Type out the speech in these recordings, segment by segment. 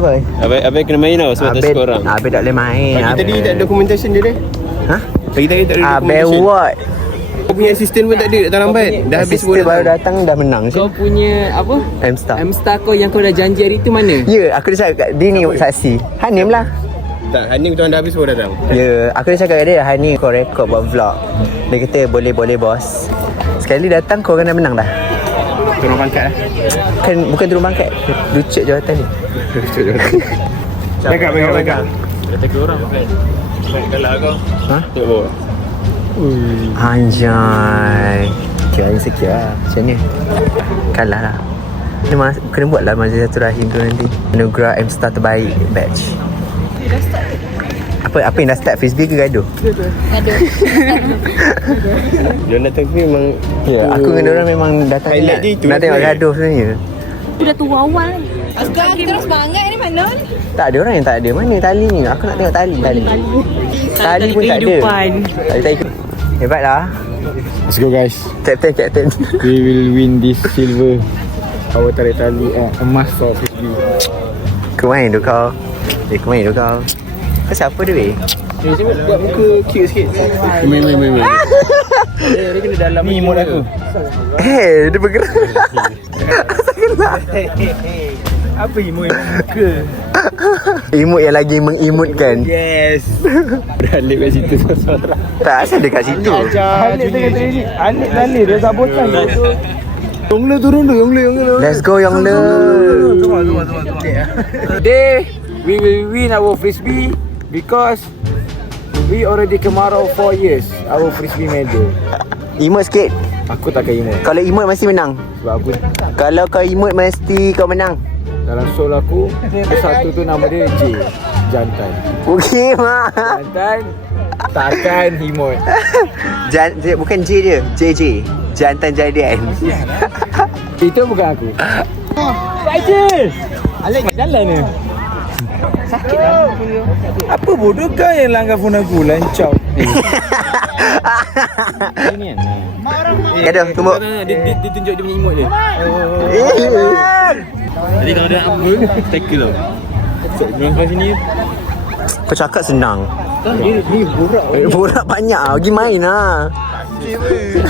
boy. Abang kena main tau sebab tak suka orang. Abang tak boleh main. Tadi tak ada documentation dia ni. Ha? Pagi tadi tak ada Abang documentation. what? Kau punya assistant pun tak ada, datang lambat. Dah habis Assistant baru datang dah menang. Kau punya apa? M-Star. M-Star kau yang kau dah janji hari tu mana? Ya, aku dah cakap dia ni saksi. Hanim lah. Tak, Hanim tu dah habis baru datang. Ya, aku dah cakap kat dia Hanim kau rekod buat vlog. Dia kata boleh bos. Sekali datang kau kena menang dah. Turun pangkat lah. Kan bukan turun pangkat. Lucuk jawatan ni. Lucuk jawatan. Backup. Kata ke orang kan. Kalah kau. Ha? Tak bawa. Anjay. Kira insecure lah. Macam ni. Kalah lah. Kena buat lah Majlis Rahim tu nanti. Anugerah M-Star terbaik batch. Apa yang dah start frisbee ke gaduh? Gaduh. Dia datang ni memang. Ya, aku dengan diorang memang datang highlight dia itu nak tengok gaduh sebenarnya. Aku dah tua awal. Sekarang kita orang semangat ni mana? Tak ada orang yang tak ada. Mana tali ni? Aku nak tengok tali. Tali pun tak ada. Tali tak ikut. Hebat lah. Let's go guys. Captain. We will win this silver. Our tarik tali emas for frisbee. Kau main tu kau. Kau siapa dia weh? Cuba buat muka cute sikit. Main. Dia kena dalam ni emote aku. Dia bergerak. Apa emote muka? Emote yang lagi mengimutkan. Yes. Balik kat situ seorang. Tak asal dia kat situ. Alik dia sabotan. Yongle turun tu, Yongle. Let's go Yongle. Tunggu. Today we will win our frisbee because we already kemarau 4 years our frisbee medal. Emote sikit. Aku takkan emote Kalau emote mesti menang. sebab aku Kalau kau emote mesti kau menang. dalam soul aku satu tu nama dia J, jantan. Okey mak. Jantan takkan emote. Bukan J dia, JJ. Jantan jadian. Itu bukan aku. Alik kat jalan ni. Apa bodoh kau yang langgar phone aku lancau. Ini kan. Gaduh, tumbuk. Dia tunjuk dia punya emote dia. Jadi kalau dia apa, tackle tau. Dengan sini. Kau cakap senang. Dia borak. Borak banyak lah. Pergi main lah.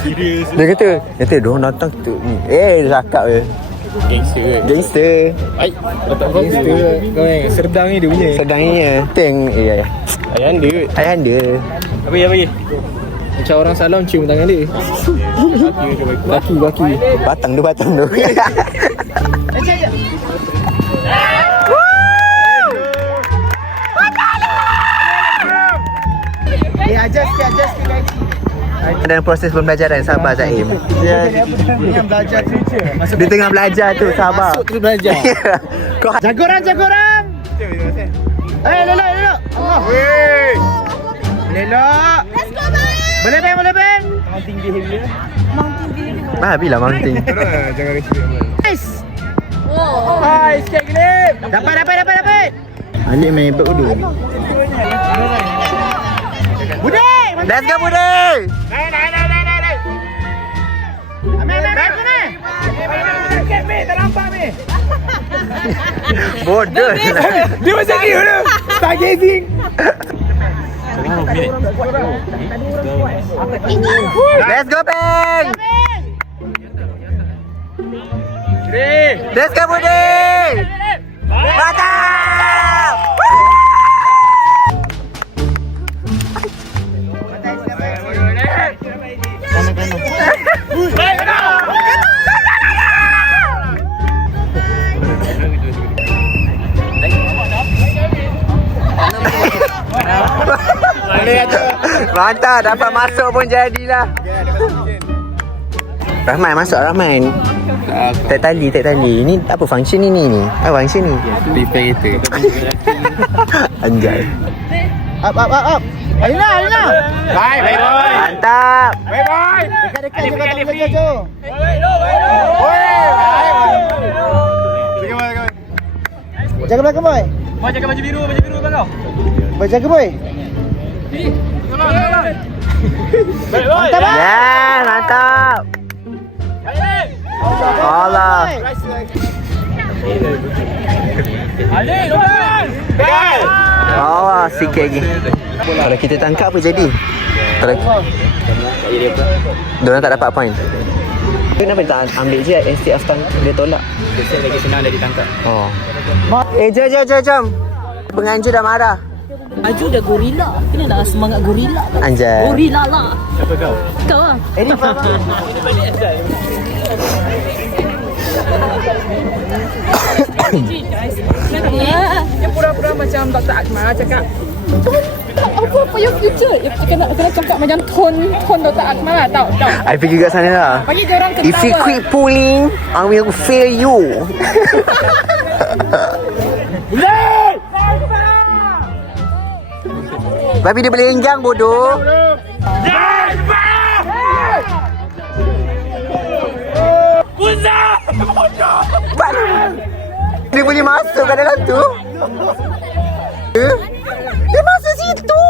Serius. Dia kata diorang datang tu ni. Dia cakap je. Gangster. Ai, tak kau gangster. Kau yang serdang ni dia punya. Sedangnya Teng. Ya. Ayanda. Ayanda. Apa ya? Macam orang salam cium tangan dia. Baki. Batang tu. Adjust lagi. Dalam proses pembelajaran, sabar Zaim. Dia belajar future. Dia tengah belajar tu, sabar. Masuk terus belajar. Kau Jaga orang. Lelok. Allah. Weh. Lelok. Let's go bang. Boleh bang. Mounting behavior. bila mounting. Jangan risau. Nice. Oh. Hai, sikit gelip. Dapat. Alik main hebat dulu. Budek. Let's go Bude. Naik. Tak nampak ni. Bodoh. Dia macam ni dulu. Stargazing. Let's go Peng. Let's go Bude. Mantap. Mantap, dapat masuk pun jadilah. Rahman, masuk Rahman. Tak tali. Ini apa function ni? Apa function ni? Repair kereta. Anjay. Up. Alina. Bye boy. Mantap. Bye boy. Dekat tu. Jaga belakang boy. Boy jaga baju biru belakang. Boy jaga boy. Mantap. Ya, mantap. Allah. Oh, sikit lagi. Kalau kita tangkap apa jadi? Kalau diorang tak dapat point. Kenapa tak ambil je instead of dia tolak? Biasanya lagi senang dari tangkap. Oh. Jom. Penganjur dah marah. Baju dah gorila. Ini dah semangat gorila. Anjay. Gorila lah. Siapa kau? Kau lah. Ini apa? Dia pura-pura macam Dr. Akmal cakap. Apa your future? Kena cakap macam tone Dr. Akmal lah. Tahu. I pergi kat sana lah. Bagi dia orang ketawa. If you quit pulling, I will fail you. Babi dia boleh lenggang bodoh. Dia boleh masuk kat dalam tu. Dia masuk situ.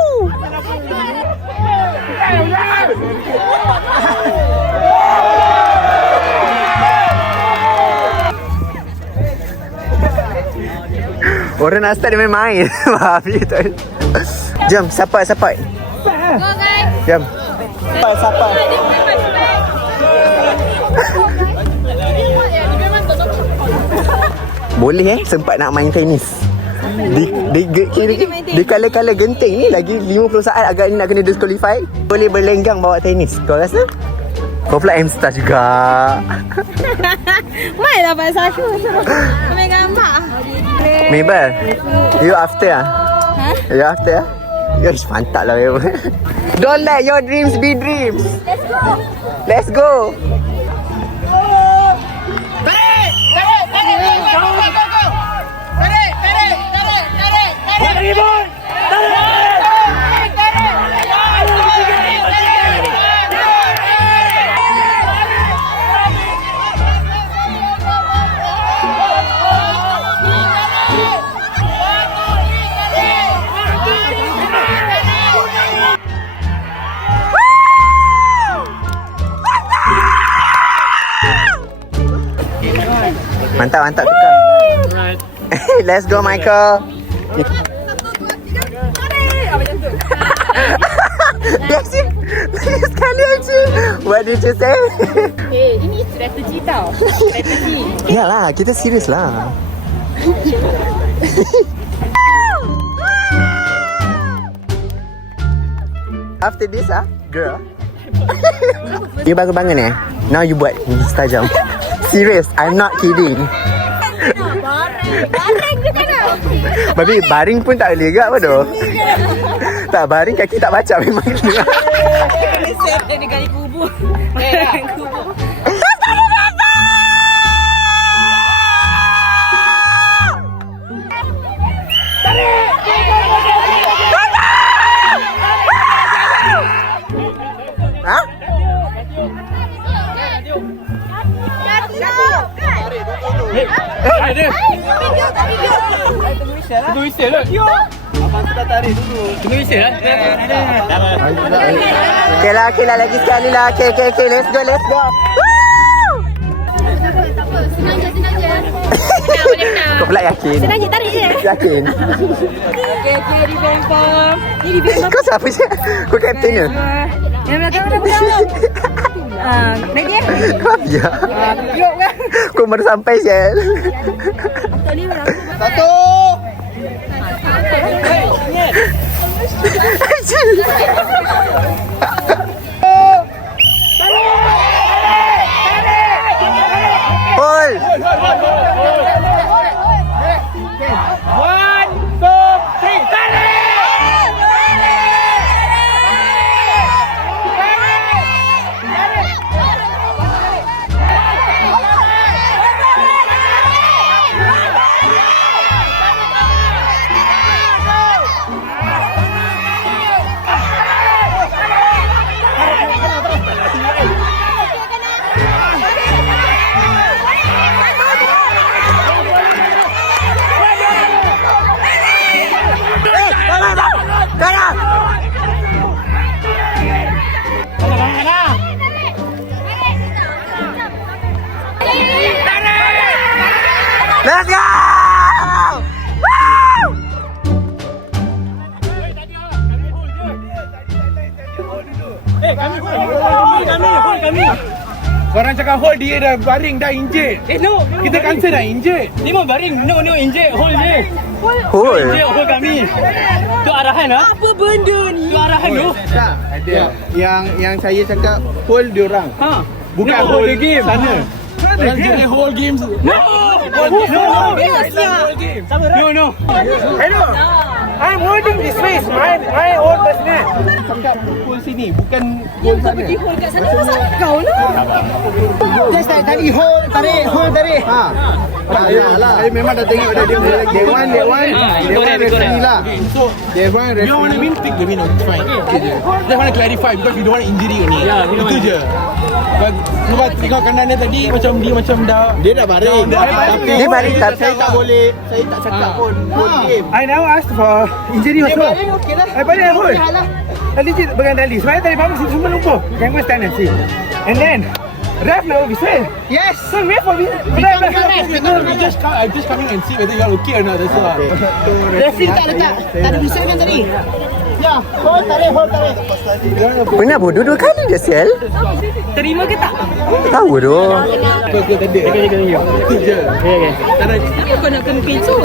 Orang nak start dia main-main. Babi tu. Jom, sapat. Go guys. Jom. Sapat. Boleh sempat nak main tenis. Dia kala-kala genting ni lagi 50 saat agak ni nak kena disqualify. Boleh berlenggang bawa tenis. Kau rasa? Kau pula M-Star juga. Mai dapat satu. Ambil gambar. Mabel, you after ah? Huh? You after ah? Yes, mantap lah. Don't let your dreams be dreams. Let's go. Mantap tukar. Let's go Michael. Yes, sekali aja. What did you say? Ini strategi tau. Strategi. Yalah, kita serius lah. After this girl. You baru bangun Now you buat Insta jump. Serious, I'm not kidding. Baring je kan? Babi, baring pun tak boleh gak bodoh. Tak, baring kaki tak baca memang. Kena set dia gali kubur. Kubur. Hah? Tunggu whistle lah. Abang tu dah tarik dulu. Tunggu whistle lah. Okay lah, lagi sekali lah. Okay, let's go. Tak apa, senang je. Boleh menang. Kau pula yakin? Senang je, tarik je. Yakin? Okay, di bengkong. Ni di bengkong. Kau siapa je? Kau kapten ke? Yang belakang mana belakang? Naik dia. Kau biar. Yuk kan. Kau baru sampai je. Satu. Hold. 1, 2, 3, tarik! Korang cakap hold, dia dah baring, dah injet. No. Kita cancel dah injet. Ni mau baring. No, injek. Hold je. Hold. Hold kami. Tu arahan ah. Apa benda ni? Tu arahan tu. Tak, ada. Yang saya cakap hold dia orang. Ha. Bukan No, hold the game. sana. Orang jenis hold games. No. No. Hello. I'm holding this face, my own business. Cakap hold sini, bukan hold sana. Pergi hold kat sana pasal kau lah. Just tadi hold, tarik. Ha. Saya memang dah tengok dah dia referee lah. So, you don't want to win, take the win, it's fine. Just want to clarify because you don't want injury ni. Itu je. Sebab tengok kanan dia tadi macam dia dah baring. Dia baring tapi saya tak boleh, saya tak cakap pun hold game. I never asked for injury also. Okey lah. Baring hold. Tadi cik pegang tali. Sebab tadi pun semua lumpuh. Can go stand and see. And then ref now whistle. Yes. So ref for me. I just coming and see whether you are okay or not. That's all. Referee tak letak. Tak ada whistle kan tadi? Ya, hold tarik. pernah bodoh 2 kali dia sial. Terima ke tak? Tahu tu. Itu je. Kau nak kena kecoh.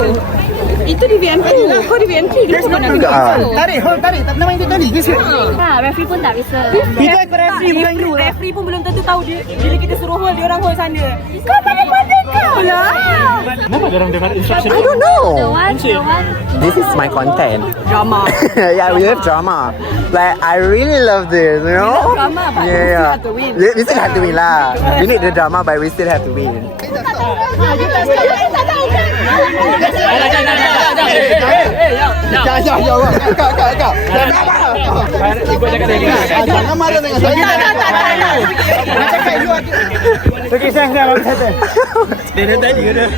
Itu di VMP. Kau di VMP. Kau nak kena kecoh. Tarik. Tak pernah main tu tadi ke sih? Ha, referee pun tak bisa. Itu referee bukan you lah. Referee pun belum tentu tahu dia. Bila kita suruh hold, dia orang hold sana. Kau pandai-pandai kau lah. I don't know. The one. This is my content. Drama. Yeah, we have drama. Like I really love this, you know. love drama, but we still have to win. We still have to win lah. We need the drama, but we still have to win. Jangan marah dengan saya. Nak cakap you. Okey, saya dia tadi ke dah.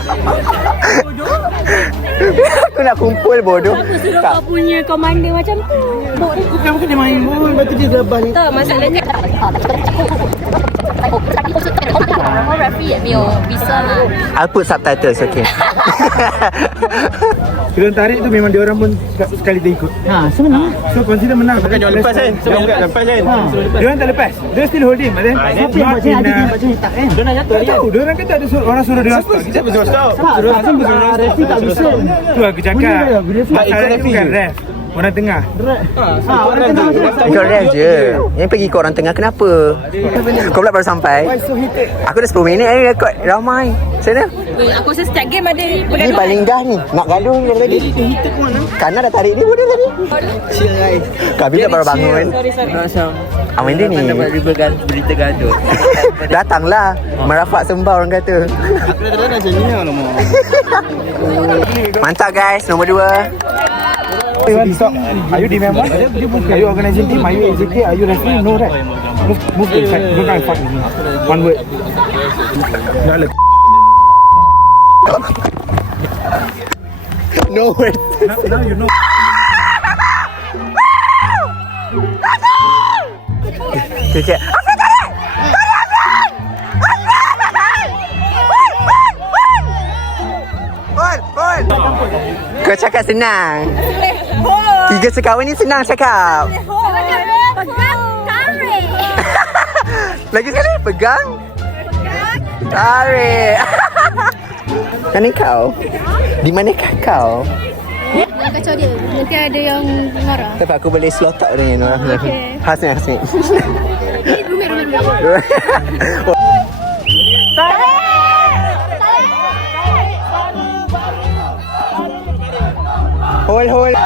Aku nak kumpul bodoh. Suruh kau punya komander macam tu. Bukan dia main pun, lepas tu dia gelabah ni. Tak, masalahnya referee 也没有 visa 嘛。 I'll put subtitles, okay. Kira tarik tu memang dia orang pun sekali dia ikut. Ha, sebenarnya. So consider menang. Bukan jangan lepas kan. Sebab lepas kan. Dia orang tak lepas. Dia still holding. But then Tapi macam ada macam tak kan? dia nak jatuh. Tak tahu. Dia orang kata ada orang suruh dia stop. Kita suruh stop. Referee tak bisa. Tu aku cakap. Masalah ni bukan ref. Orang tengah. Orang tengah macam Ikut ref je. Yang pergi ikut orang tengah kenapa? Kau pula baru sampai. Aku dah 10 minit ni rekod ramai. Macam mana? Aku rasa setiap game ada Ni pergaduhan. paling dah ni. Nak gaduh ni dari tadi. Kana dah tarik ni bodoh tadi. Kau bila baru bangun. Macam Amin dia ni. berita gaduh. Datanglah. Merafak sembah orang kata. Mantap guys. Nombor 2. Stop. Are you DM one? Are you organizing team? Are you executive? Are you referee? No, right? Move to the side. Don't try and fight with me. One word. No way. Now you know. Cik. Kau cakap senang. 3 sekawan ni senang cakap. Pegang tarik. Lagi sekali pegang. Tarik. Mana kau? Di manakah kau? Jangan kacau dia. Nanti ada yang marah. Tapi aku boleh slow talk dengan orang. Okay. Hasni. Rumit. Hold. Hold.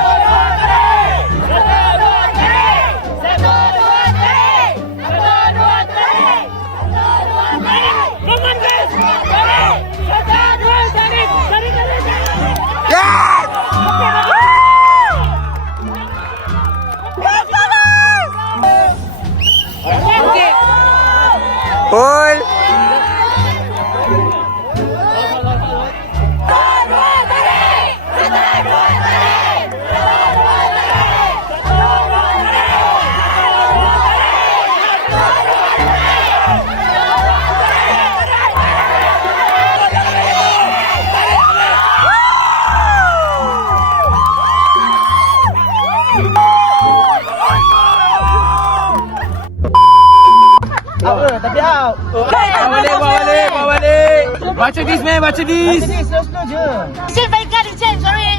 Baca this man, baca this. Licin baikkan licin, sorry.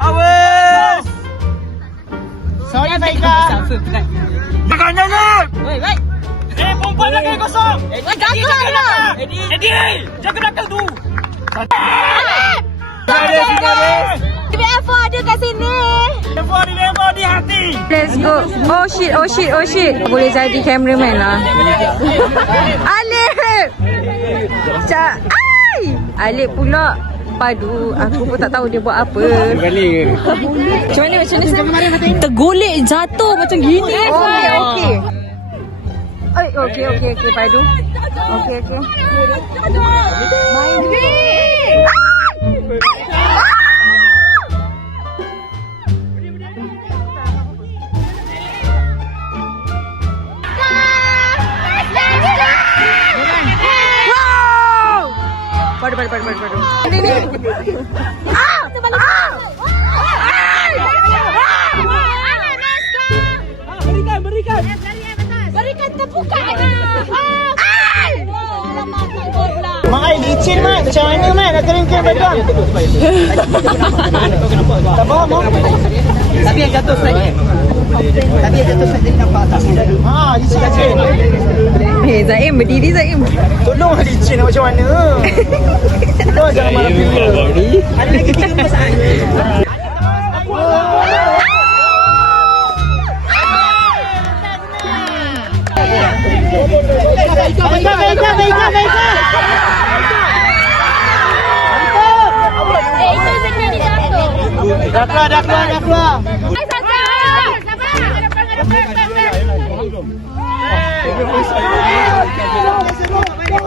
Awas. Sorry baikkan. Jangan nyanyi. Perempuan belakang kosong. Eddie, jaga belakang tu. BF ada kat sini. Lempar di hati. Let's go. Oh shit. Boleh jadi cameraman lah. Alif. Alif pula. Padu, aku pun tak tahu dia buat apa. Balik. Macam mana? Tergolek jatuh macam gini. Okey, Padu. Okey. Main ni. Padu. Ini. Berikan tepukan. Mak licin mak. Macam mana mak nak teringkan baikkan? Tak faham mak. Tapi yang jatuh saya nampak tak? Licin. Zaim berdiri Zaim. Tolong licin macam mana? Tolong jangan malam ni. Ada lagi 3 masalah. Baikkan. Itu segera ni jatuh. Dah keluar.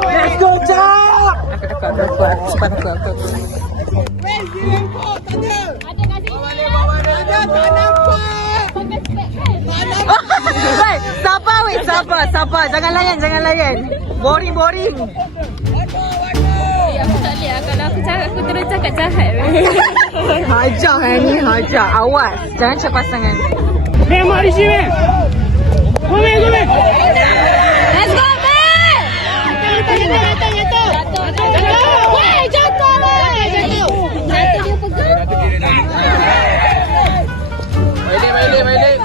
Let's go, Cak! Sabar. Jangan layan. Boring. Aku tak boleh lah. Kalau aku terus cakap jahat. Hajar. Awas. Jangan cepat sangat. Mak di sini. Come. Let's go, man! Jatuh. Weh, jatuh. Jatuh dia pegang. Balik.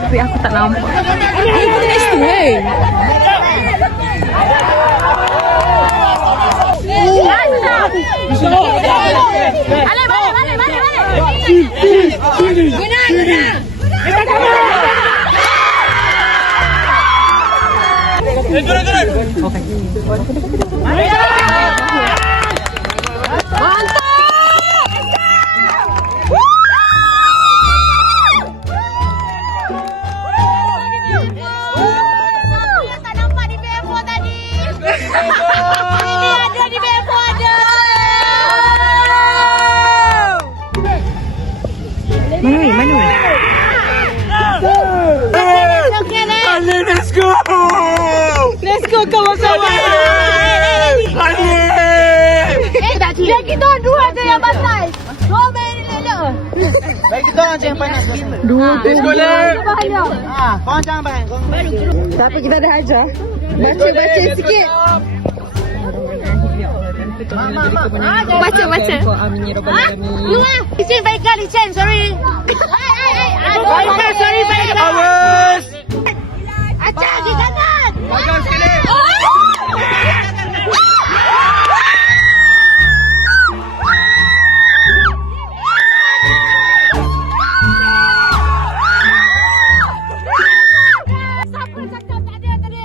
Tapi aku tak nampak. Kita next tu, hey. Balik. Tak nampak di BF4 tadi. Ini ada di BF4 ada. Mana? Let's go kawan-kawan. Yang kita dua tu yang basah. Dua main elok. Baik kita orang yang panas. Let's go, Lep. Korang jangan bahan. Tapi kita dah ajar. Baca sikit. Baca. Licin baikkan licin, sorry. Baikkan, sorry, baikkan. Awas. Acak di kanan. Bagus sekali. Siapa cakap tak ada tadi?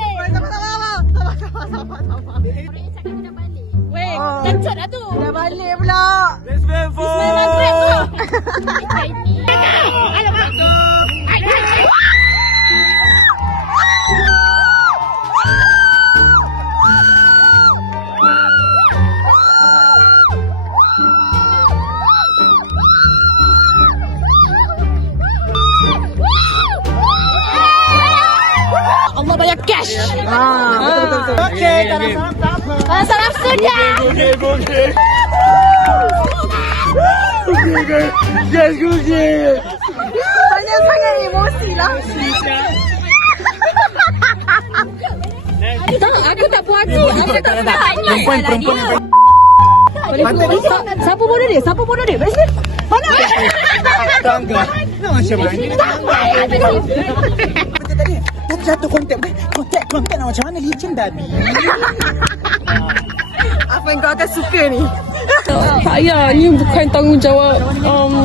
Weh, kecut dah tu. Dah balik pula. Let's go. Alamak. Allah bayar cash. Betul. Okey, tak nak Salam sudah. Banyak sangat emosi lah. Aku tak puas hati. Aku tak puas hati. Perempuan. Siapa bodoh dia? Siapa bodoh dia? Besi. Mana? Tangga. Nak macam mana? Tadi jatuh kontak nak macam mana licin tadi? Apa yang kau akan suka ni? Tak payah, ni bukan tanggungjawab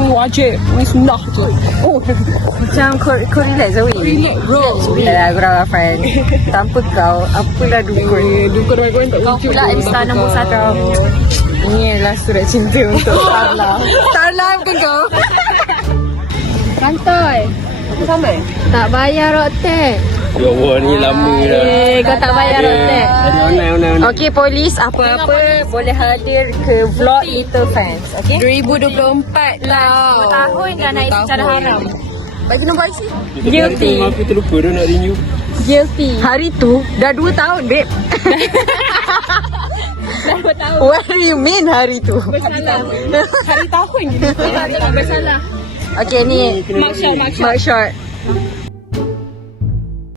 wajib. Ni sunnah je. Oh, Macam kau relax Zoe. Dah aku dah friend. Tanpa kau, apalah dukun. dukun orang tak Kau wujud. pula Insta nombor 1. Ini adalah surat cinta untuk Starla. Starla bukan kau. Kantoi. Sampai? Tak bayar rotek. Ya Allah, ni lama dah. Kau tak bayar rotek. Ada online. Okey polis, apa-apa boleh hadir ke vlog Little Fans. Okey? 2024 lah. 2 tahun dah naik secara haram. Bagi nombor IC. Guilty. Aku terlupa dah nak renew. Guilty. Hari tu dah 2 tahun, babe. What do you mean hari tu? Bersalah. Hari tahun je. Bersalah. Okay ni Mark shot. Mark shot.